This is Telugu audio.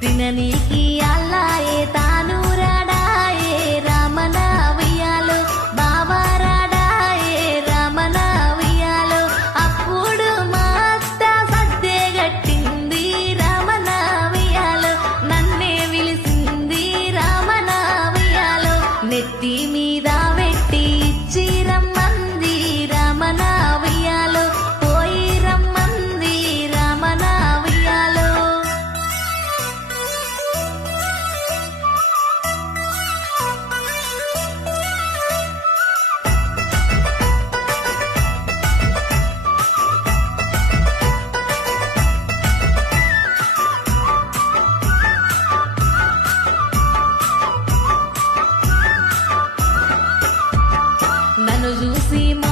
తిననీకి అల్లాయే తాను రాడాయే రమణ ఉయ్యాలు బాబా రాడాయే అప్పుడు మాస్త సద్దే గట్టింది నన్నే విలిసింది రమణ ఉయ్యాలు నెత్తి మీద పెట్టి ఇచ్చిరమ్మ 是吗？